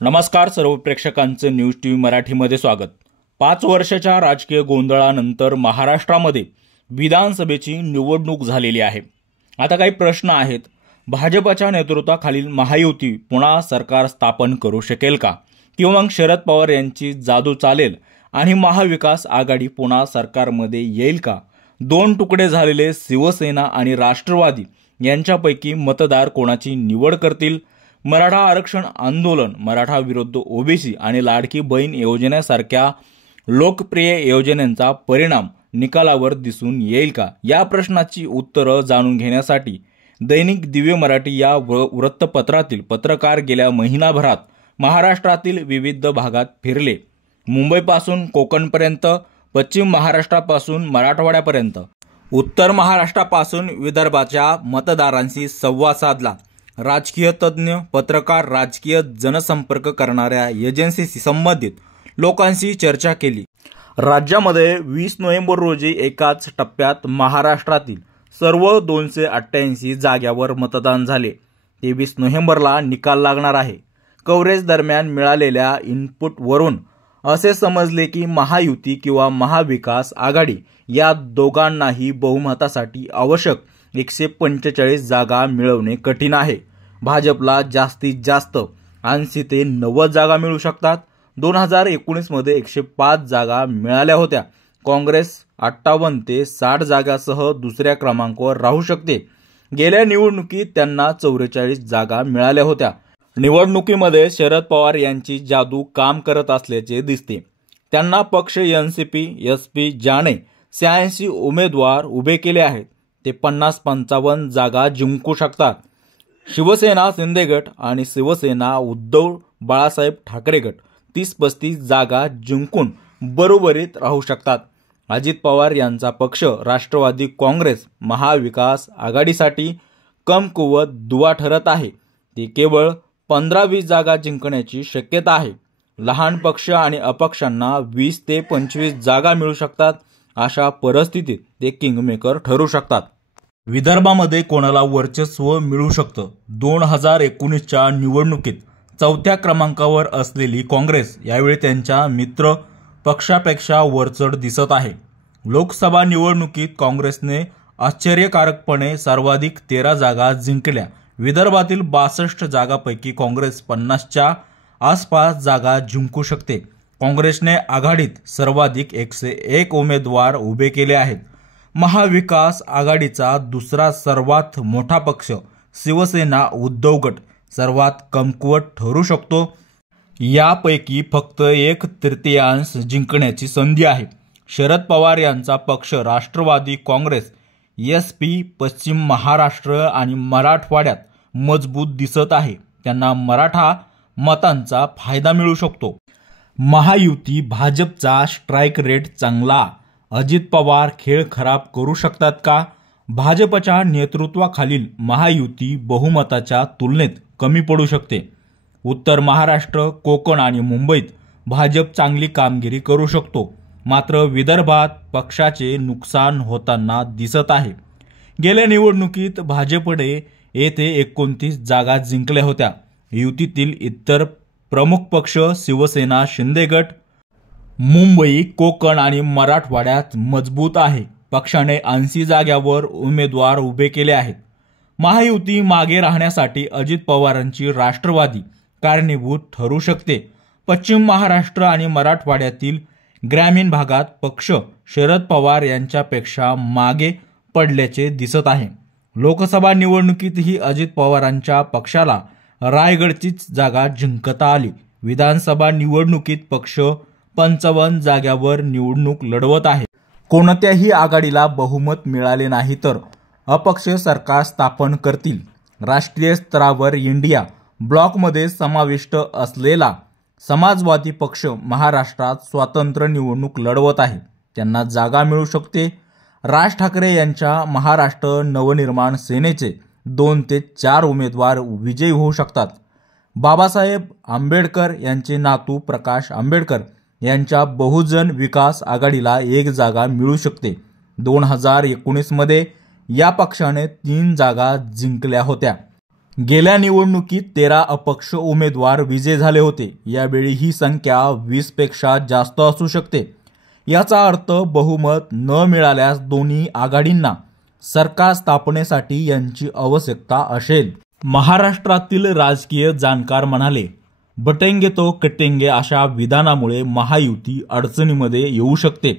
नमस्कार सर्व प्रेक्षकांचे news TV मराठीमध्ये स्वागत। 5 वर्षाच्या राजकीय गोंधळानंतर महाराष्ट्रामध्ये विधानसभेची निवडणूक झालेली आहे। आता काही प्रश्न आहेत। भाजपच्या नेतृत्वाखालील महायुती पुन्हा सरकार स्थापन करू शकेल का, किंवा मग शरद पवार यांची जादू चालेल आणि महाविकास आघाडी पुन्हा सरकारमध्ये येईल का? दोन तुकडे झालेले शिवसेना आणि राष्ट्रवादी यांच्यापैकी मतदार कोणाची निवड करतील? मराठा आरक्षण आंदोलन, मराठा विरुद्ध ओबीसी आणि लाडकी बहीण योजनेसारख्या लोकप्रिय योजनांचा परिणाम निकालावर दिसून येईल का? या प्रश्नाची उत्तरं जाणून घेण्यासाठी दैनिक दिव्य मराठी या वृत्तपत्रातील पत्रकार गेल्या महिनाभरात महाराष्ट्रातील विविध भागात फिरले। मुंबईपासून कोकणपर्यंत, पश्चिम महाराष्ट्रापासून मराठवाड्यापर्यंत, उत्तर महाराष्ट्रापासून विदर्भाच्या मतदारांशी संवाद साधला। राजकीय तज्ज्ञ, पत्रकार, राजकीय जनसंपर्क करणाऱ्या एजन्सीशी संबंधित लोकांशी चर्चा केली। राज्यामध्ये 20 नोव्हेंबर रोजी एकाच टप्प्यात महाराष्ट्रातील सर्व 288 जाग्यावर मतदान झाले। 23 नोव्हेंबरला निकाल लागणार आहे। कव्हरेज दरम्यान मिळालेल्या इनपुटवरून असे समजले की महायुती किंवा महाविकास आघाडी या दोघांनाही बहुमतासाठी आवश्यक 145 जागा मिळवणे कठीण आहे। भाजपला जास्तीत जास्त 80 ते 90 जागा मिळू शकतात। 2019 मध्ये 105 जागा मिळाल्या होत्या। काँग्रेस 58 ते 60 जागांसह दुसऱ्या क्रमांकावर राहू शकते। गेल्या निवडणुकीत त्यांना 44 जागा मिळाल्या होत्या। निवडणुकीमध्ये शरद पवार यांची जादू काम करत असल्याचे दिसते। त्यांना पक्ष एनसीपी, एसपी ज्याने 86 उमेदवार उभे केले आहेत ते 50-55 जागा जिंकू शकतात। शिवसेना शिंदे गट आणि शिवसेना उद्धव बाळासाहेब ठाकरे गट 30-35 जागा जिंकून बरोबरीत राहू शकतात। अजित पवार यांचा पक्ष राष्ट्रवादी काँग्रेस महाविकास आघाडीसाठी कमकुवत दुवा ठरत आहे। ते केवळ 15-20 जागा जिंकण्याची शक्यता आहे। लहान पक्ष आणि अपक्षांना 20 ते 25 जागा मिळू शकतात। अशा परिस्थितीत ते किंगमेकर ठरू शकतात। विदर्भामध्ये कोणाला वर्चस्व मिळू शकतं? 2019च्या निवडणुकीत 4थ्या क्रमांकावर असलेली काँग्रेस यावेळी त्यांच्या मित्र पक्षापेक्षा वरचढ दिसत आहे। लोकसभा निवडणुकीत काँग्रेसने आश्चर्यकारकपणे सर्वाधिक 13 जागा जिंकल्या। विदर्भातील 62 जागांपैकी काँग्रेस 50च्या आसपास जागा जिंकू शकते। काँग्रेसने आघाडीत सर्वाधिक 101 उमेदवार उभे केले आहेत। महाविकास आघाडीचा दुसरा सर्वात मोठा पक्ष शिवसेना उद्धव गट सर्वात कमकुवत ठरू शकतो। यापैकी फक्त 1/3 जिंकण्याची संधी आहे। शरद पवार यांचा पक्ष राष्ट्रवादी काँग्रेस, एसपी पश्चिम महाराष्ट्र आणि मराठवाड्यात मजबूत दिसत आहे। त्यांना मराठा मतांचा फायदा मिळू शकतो। महायुती भाजपचा स्ट्राईक रेट चांगला। अजित पवार खेळ खराब करू शकतात का? भाजपच्या नेतृत्वाखालील महायुती बहुमताच्या तुलनेत कमी पडू शकते। उत्तर महाराष्ट्र, कोकण आणि मुंबईत भाजप चांगली कामगिरी करू शकतो, मात्र विदर्भात पक्षाचे नुकसान होताना दिसत आहे। गेल्या निवडणुकीत भाजपने येथे 29 जागा जिंकल्या होत्या। युतीतील इतर प्रमुख पक्ष शिवसेना शिंदे गट मुंबई, कोकण आणि मराठवाड्यात मजबूत आहे। पक्षाने 80 जागांवर उमेदवार उभे केले आहेत। महायुती मागे राहण्यासाठी अजित पवारांची राष्ट्रवादी कारणीभूत ठरू शकते। पश्चिम महाराष्ट्र आणि मराठवाड्यातील ग्रामीण भागात पक्ष शरद पवार यांच्यापेक्षा मागे पडल्याचे दिसत आहे। लोकसभा निवडणुकीतही अजित पवारांच्या पक्षाला रायगडचीच जागा जिंकता आली। विधानसभा निवडणुकीत पक्ष 55 जागांवर निवडणूक लढवत आहे। कोणत्याही आघाडीला बहुमत मिळाले नाही तर अपक्ष सरकार स्थापन करतील। राष्ट्रीय स्तरावर इंडिया ब्लॉकमध्ये समाविष्ट असलेला समाजवादी पक्ष महाराष्ट्रात स्वतंत्र निवडणूक लढवत आहे। त्यांना जागा मिळू शकते। राज ठाकरे यांच्या महाराष्ट्र नवनिर्माण सेनेचे 2 ते 4 उमेदवार विजयी होऊ शकतात। बाबासाहेब आंबेडकर यांचे नातू प्रकाश आंबेडकर यांच्या बहुजन विकास आघाडीला 1 जागा मिळू शकते। 2019 मध्ये या पक्षाने 3 जागा जिंकल्या होत्या। गेल्या निवडणुकीत 13 अपक्ष उमेदवार विजयी झाले होते. यावेळी ही संख्या 20 पेक्षा जास्त असू शकते. याचा अर्थ बहुमत न मिळाल्यास दोन्ही आघाडींना सरकार स्थापनेसाठी यांची आवश्यकता असेल. महाराष्ट्रातील राजकीय जाणकार म्हणाले, बटेंगे तो कटेंगे अशा विधानामुळे महायुती अडचणीमध्ये येऊ शकते.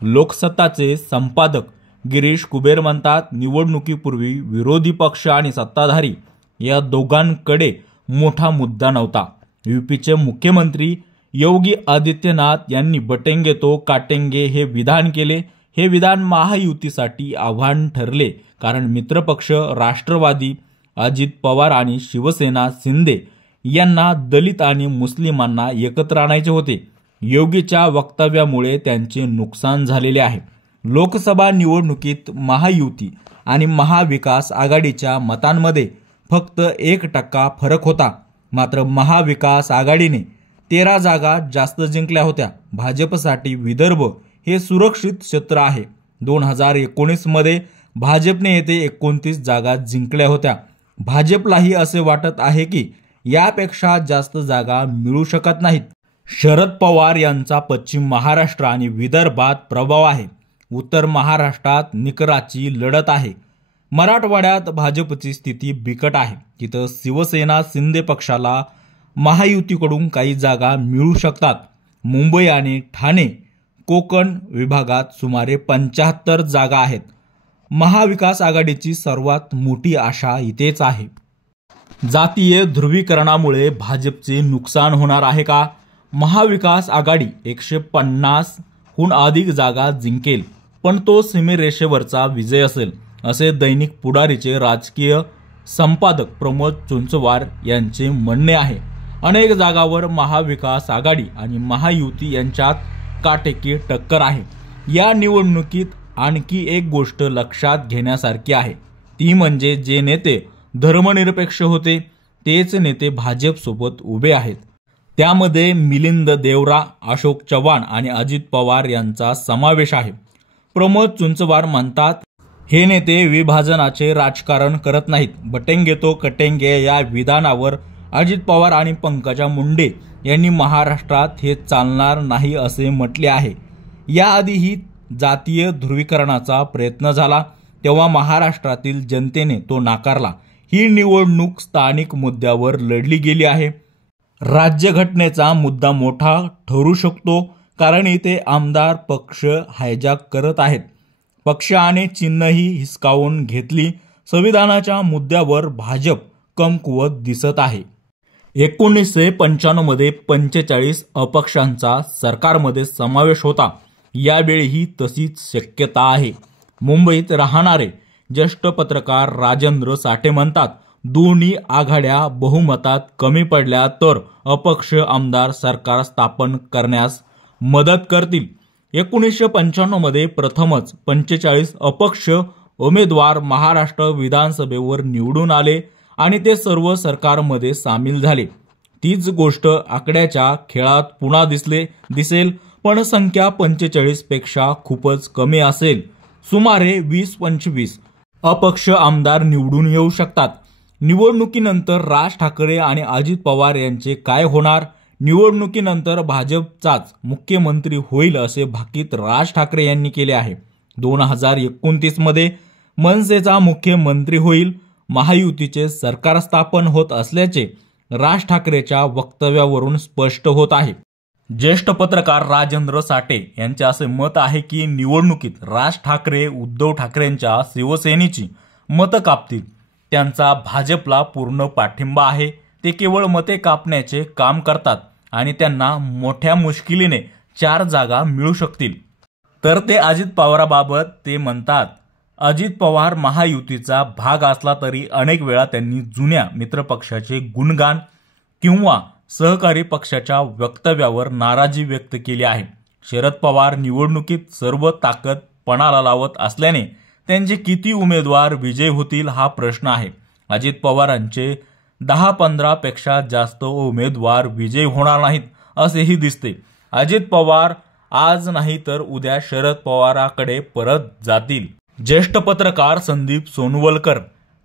लोकसत्ताचे संपादक गिरीश कुबेर म्हणतात, निवडणुकीपूर्वी विरोधी पक्ष आणि सत्ताधारी या दोघांकडे मोठा मुद्दा नव्हता. यूपीचे मुख्यमंत्री योगी आदित्यनाथ यांनी बटेंगे तो काटेंगे हे विधान केले. हे विधान महायुतीसाठी आव्हान ठरले, कारण मित्रपक्ष राष्ट्रवादी अजित पवार आणि शिवसेना शिंदे यांना दलित आणि मुस्लिमांना एकत्र आणायचे होते. योगीच्या वक्तव्यामुळे त्यांचे नुकसान झालेले आहे. लोकसभा निवडणुकीत महायुती आणि महाविकास आघाडीच्या मतांमध्ये फक्त 1% फरक होता. मात्र महाविकास आघाडीने 13 जागा जास्त जिंकल्या होत्या. भाजपसाठी विदर्भ हे सुरक्षित क्षेत्र आहे. 2019 मध्ये भाजपने येथे 29 जागा जिंकल्या होत्या. भाजपलाही असे वाटत आहे की यापेक्षा जास्त जागा मिळू शकत नाहीत. शरद पवार यांचा पश्चिम महाराष्ट्र आणि विदर्भात प्रभाव आहे. उत्तर महाराष्ट्रात निकराची लढत आहे. मराठवाड्यात भाजपची स्थिती बिकट आहे. तिथं शिवसेना शिंदे पक्षाला महायुतीकडून काही जागा मिळू शकतात. मुंबई आणि ठाणे कोकण विभागात सुमारे 75 जागा आहेत. महाविकास आघाडीची सर्वात मोठी आशा इथेच आहे. जातीय ध्रुवीकरणामुळे भाजपचे नुकसान होणार आहे का? महाविकास आघाडी 150हून अधिक जागा जिंकेल, पण तो सीमेरेषेवरचा विजय असेल, असे दैनिक पुढारीचे राजकीय संपादक प्रमोद चुंचवार यांचे म्हणणे आहे. अनेक जागांवर महाविकास आघाडी आणि महायुती यांच्यात काटेकी टक्कर आहे. या निवडणुकीत आणखी एक गोष्ट लक्षात घेण्यासारखी आहे. ती म्हणजे जे नेते धर्मनिरपेक्ष होते तेच नेते भाजपसोबत उभे आहेत. त्यामध्ये मिलिंद देवरा, अशोक चव्हाण आणि अजित पवार यांचा समावेश आहे. प्रमोद चुंचवार म्हणतात, हे नेते विभाजनाचे राजकारण करत नाहीत. बटेंगे तो कटेंगे या विधानावर अजित पवार आणि पंकजा मुंडे यांनी महाराष्ट्रात हे चालणार नाही असे म्हटले आहे. याआधीही जातीय ध्रुवीकरणाचा प्रयत्न झाला, तेव्हा महाराष्ट्रातील जनतेने तो नाकारला. ही निवडणूक स्थानिक मुद्द्यावर लढली गेली आहे. राज्यघटनेचा मुद्दा मोठा ठरू शकतो, कारण इथे आमदार पक्ष हायजॅक करत आहेत. पक्ष आणि चिन्हही हिसकावून घेतली. संविधानाच्या मुद्द्यावर भाजप कमकुवत दिसत आहे. 1995 मध्ये 45 अपक्षांचा सरकारमध्ये समावेश होता. यावेळीही तशीच शक्यता आहे. मुंबईत राहणारे ज्येष्ठ पत्रकार राजेंद्र साठे म्हणतात, दोन्ही आघाड्या बहुमतात कमी पडल्या तर अपक्ष आमदार सरकार स्थापन करण्यास मदत करतील. 1995 मध्ये प्रथमच 45 अपक्ष उमेदवार महाराष्ट्र विधानसभेवर निवडून आले आणि ते सर्व सरकारमध्ये सामील झाले. तीच गोष्ट आकड्याच्या खेळात पुन्हा दिसेल, पण संख्या 45 पेक्षा खूपच कमी असेल. सुमारे 20-25 अपक्ष आमदार निवडून येऊ शकतात. निवडणुकीनंतर राज ठाकरे आणि अजित पवार यांचे काय होणार? निवडणुकीनंतर भाजपचाच मुख्यमंत्री होईल असे भाकीत राज ठाकरे यांनी केले आहे. 2029 मध्ये मनसेचा मुख्यमंत्री होईल. महायुतीचे सरकार स्थापन होत असल्याचे राज ठाकरेच्या वक्तव्यावरून स्पष्ट होत आहे. ज्येष्ठ पत्रकार राजेंद्र साठे यांचे असे मत आहे की निवडणुकीत राज ठाकरे उद्धव ठाकरेंच्या शिवसेनेची मतं कापतील. त्यांचा भाजपला पूर्ण पाठिंबा आहे. ते केवळ मते कापण्याचे काम करतात आणि त्यांना मोठ्या मुश्किलीने 4 जागा मिळू शकतील. तर ते अजित पवाराबाबत ते म्हणतात, अजित पवार महायुतीचा भाग असला तरी अनेक वेळा त्यांनी जुन्या मित्रपक्षाचे गुणगान किंवा सहकारी पक्षाच्या वक्तव्यावर नाराजी व्यक्त केली आहे. शरद पवार निवडणुकीत सर्व ताकद पणाला लावत असल्याने त्यांचे किती उमेदवार विजयी होतील हा प्रश्न आहे. अजित पवारांचे 10-15 पेक्षा जास्त उमेदवार विजयी होणार नाहीत असेही दिसते. अजित पवार आज नाही तर उद्या शरद पवाराकडे परत जातील. ज्येष्ठ पत्रकार संदीप सोनवलकर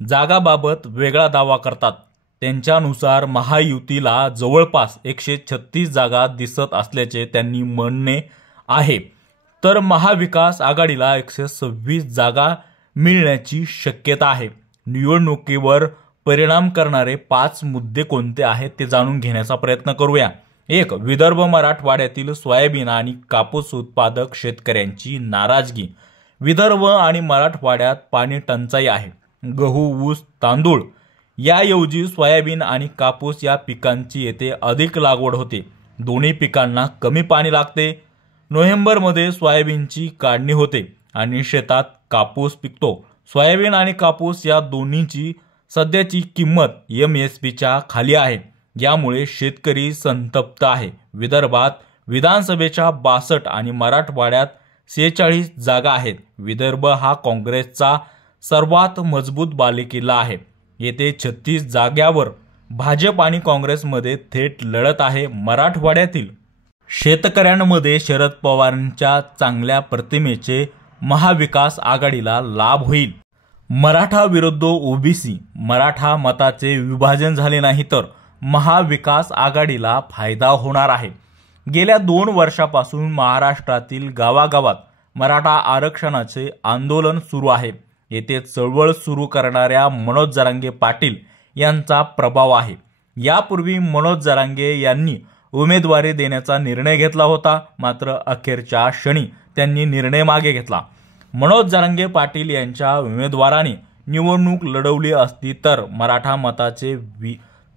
जागाबाबत वेगळा दावा करतात. त्यांच्यानुसार महायुतीला जवळपास 136 जागा दिसत असल्याचे त्यांनी म्हणणे आहे, तर महाविकास आघाडीला 126 जागा मिळण्याची शक्यता आहे. निवडणुकीवर परिणाम करणारे 5 मुद्दे कोणते आहेत ते जाणून घेण्याचा प्रयत्न करूया. 1. विदर्भ मराठवाड्यातील सोयाबीन आणि कापूस उत्पादक शेतकऱ्यांची नाराजगी. विदर्भ आणि मराठवाड्यात पाणी टंचाई आहे. गहू, ऊस, तांदूळ याऐवजी सोयाबीन आणि कापूस या पिकांची येथे अधिक लागवड होते. दोन्ही पिकांना कमी पाणी लागते. नोव्हेंबरमध्ये सोयाबीनची काढणी होते आणि शेतात कापूस पिकतो. सोयाबीन आणि कापूस या दोन्हीची सध्याची किंमत MSPच्या खाली आहे. यामुळे शेतकरी संतप्त आहे. विदर्भात विधानसभेच्या 62 आणि मराठवाड्यात 46 जागा आहेत. विदर्भ हा काँग्रेसचा सर्वात मजबूत बालेकिल्ला आहे. येथे 36 जाग्यावर भाजप आणि काँग्रेसमध्ये थेट लढत आहे. मराठवाड्यातील शेतकऱ्यांमध्ये शरद पवारांच्या चांगल्या प्रतिमेचे महाविकास आघाडीला लाभ होईल. मराठा विरुद्ध OBC. मराठा मताचे विभाजन झाले नाही तर महाविकास आघाडीला फायदा होणार आहे. गेल्या 2 वर्षापासून महाराष्ट्रातील गावागावात मराठा आरक्षणाचे आंदोलन सुरू आहे. येथे चळवळ सुरू करणाऱ्या मनोज जरांगे पाटील यांचा प्रभाव आहे. यापूर्वी मनोज जरांगे यांनी उमेदवारी देण्याचा निर्णय घेतला होता, मात्र अखेरच्या क्षणी त्यांनी निर्णय मागे घेतला. मनोज जरांगे पाटील यांच्या उमेदवाराने निवडणूक लढवली असती तर मराठा मताचे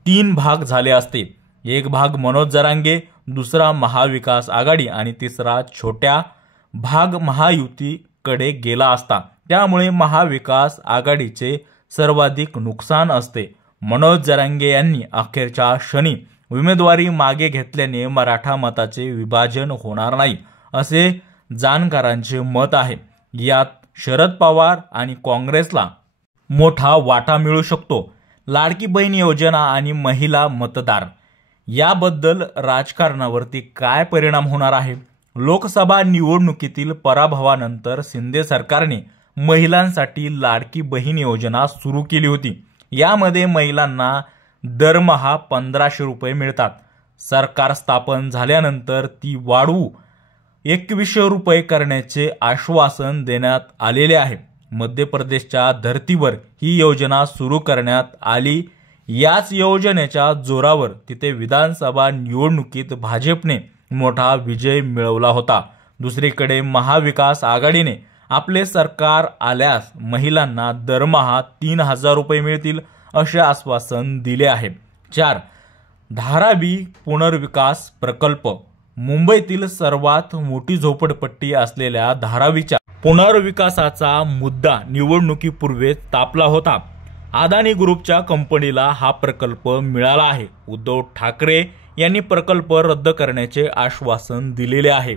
3 भाग झाले असते. एक भाग मनोज जरांगे, दुसरा महाविकास आघाडी आणि तिसरा छोट्या भाग महायुतीकडे गेला असता. त्यामुळे महाविकास आघाडीचे सर्वाधिक नुकसान असते. मनोज जरांगे यांनी अखेरच्या क्षणी उमेदवारी मागे घेतल्याने मराठा मताचे विभाजन होणार नाही, असे जाणकारांचे मत आहे. यात शरद पवार आणि काँग्रेसला मोठा वाटा मिळू शकतो. लाडकी बहीण योजना आणि महिला मतदार याबद्दल राजकारणावरती काय परिणाम होणार आहे? लोकसभा निवडणुकीतील पराभवानंतर शिंदे सरकारने महिलांसाठी लाडकी बहीण योजना सुरू केली होती. यामध्ये महिलांना दरमहा 1500 रुपये मिळतात. सरकार स्थापन झाल्यानंतर ती वाढवू 2100 रुपये करण्याचे आश्वासन देण्यात आलेले आहे. मध्य प्रदेशच्या धर्तीवर ही योजना सुरू करण्यात आली. याच योजनेच्या जोरावर तिथे विधानसभा निवडणुकीत भाजपने मोठा विजय मिळवला होता. दुसरीकडे महाविकास आघाडीने आपले सरकार आल्यास महिलांना दरमहा 3000 रुपये मिळतील असे आश्वासन दिले आहे. 4. धारावी पुनर्विकास प्रकल्प. मुंबईतील सर्वात मोठी झोपडपट्टी असलेल्या धारावीच्या पुनर्विकासाचा मुद्दा निवडणुकीपूर्वीच तापला होता. अदानी ग्रुपच्या कंपनीला हा प्रकल्प मिळाला आहे. उद्धव ठाकरे यांनी प्रकल्प रद्द करण्याचे आश्वासन दिलेले आहे.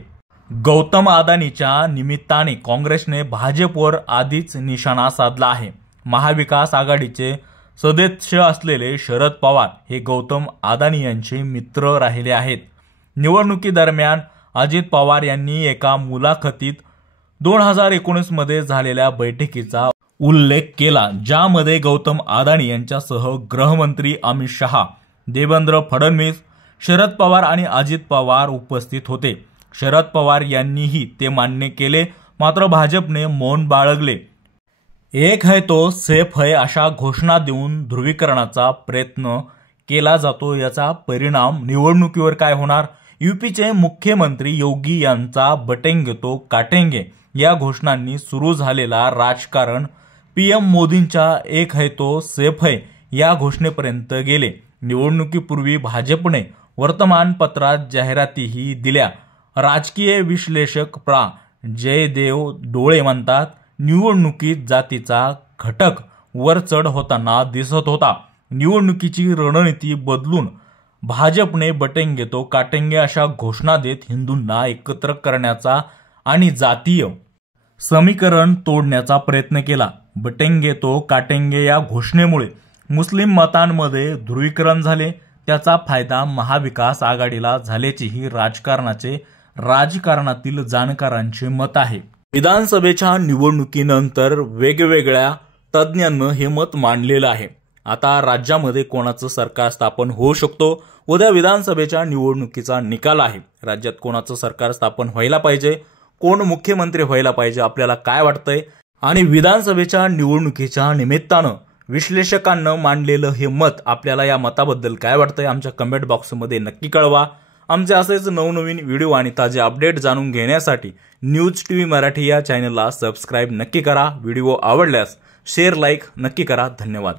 गौतम अदानीच्या निमित्ताने काँग्रेसने भाजपवर आधीच निशाणा साधला आहे. महाविकास आघाडीचे सदस्य असलेले शरद पवार हे गौतम अदानी यांचे मित्र राहिले आहेत. निवडणुकीदरम्यान अजित पवार यांनी एका मुलाखतीत 2019 मध्ये झालेल्या बैठकीचा उल्लेख केला, ज्यामध्ये गौतम अदानी यांच्यासह गृहमंत्री अमित शहा, देवेंद्र फडणवीस, शरद पवार आणि अजित पवार उपस्थित होते. शरद पवार यांनीही ते मान्य केले, मात्र भाजपने मौन बाळगले. एक है तो सेफ है अशा घोषणा देऊन ध्रुवीकरणाचा प्रयत्न केला जातो. याचा परिणाम निवडणुकीवर काय होणार? यूपीचे मुख्यमंत्री योगी यांचा बटेंगे तो काटेंगे या घोषणांनी सुरू झालेला राजकारण PM मोदींच्या एक है तो सेफ है या घोषणेपर्यंत गेले. निवडणुकीपूर्वी भाजपने वर्तमानपत्रात जाहिरातीही दिल्या. राजकीय विश्लेषक प्रा. जयदेव डोळे म्हणतात, निवडणुकीत जातीचा घटक वरचढ होताना दिसत होता. निवडणुकीची रणनीती बदलून भाजपने बटेंगे तो काटेंगे अशा घोषणा देत हिंदूंना एकत्र करण्याचा आणि जातीय समीकरण तोडण्याचा प्रयत्न केला. बटेंगे तो काटेंगे या घोषणेमुळे मुस्लिम मतांमध्ये ध्रुवीकरण झाले. त्याचा फायदा महाविकास आघाडीला झाल्याचेही राजकारणातील जाणकारांचे मत आहे. विधानसभेच्या निवडणुकीनंतर वेगवेगळ्या तज्ज्ञांनी हे मत मांडलेलं आहे। आता राज्यामध्ये कोणाचं सरकार स्थापन होऊ शकतो, उद्या विधानसभेच्या निवडणुकीचा निकाल आहे। राज्यात कोणाचं सरकार स्थापन व्हायला पाहिजे, कोण मुख्यमंत्री व्हायला पाहिजे, आपल्याला काय वाटतंय आणि विधानसभेच्या निवडणुकीच्या निमित्तानं विश्लेषकांनी मांडलेलं हे मत, आपल्याला या मताबद्दल काय वाटतंय आमच्या कमेंट बॉक्समध्ये नक्की कळवा। आमचे असेच नवनवीन व्हिडिओ आणि ताजे अपडेट जाणून घेण्यासाठी न्यूज टीव्ही मराठी या चॅनलला सबस्क्राइब नक्की करा। व्हिडिओ आवडल्यास शेअर लाईक नक्की करा। धन्यवाद।